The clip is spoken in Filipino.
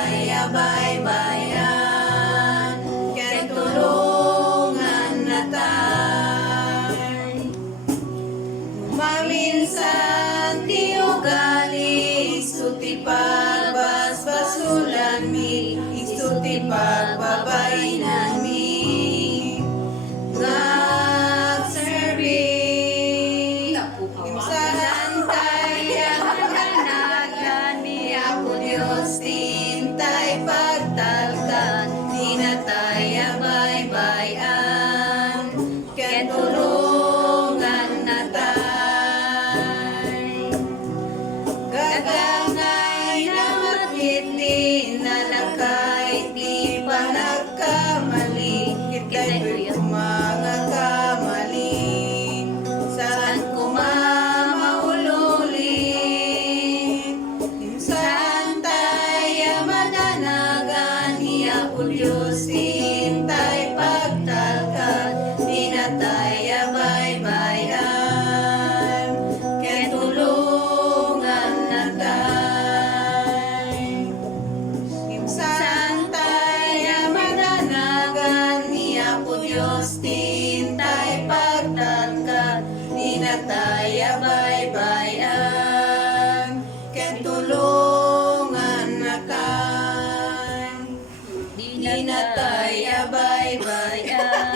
tayo baybayan, ken tulungan na tayo. Maminsan ti ugali, isu ti pagbasbasulan mi, isu ti pagbabainan mi. Nagserbi, imsan tayo mananagan, ni Apo Diyos tintay pagtalkan, di na tayo baybayan, ken tulungan na tayo. Gagangay na matiti, nalakay ti panagkamali, kita'y mga kamali, saan kumamaululi. Imsan tayo mananagan, ni Apo Diyos tintay pagtalkan, di na tayo baybayan, ken tulungan na tayo. Imsan tayo mananagan, ni Apo Diyos tintay pagtalkan, di na tayo baybayan, ken tulungan na tayo. Di na tayo baybayan.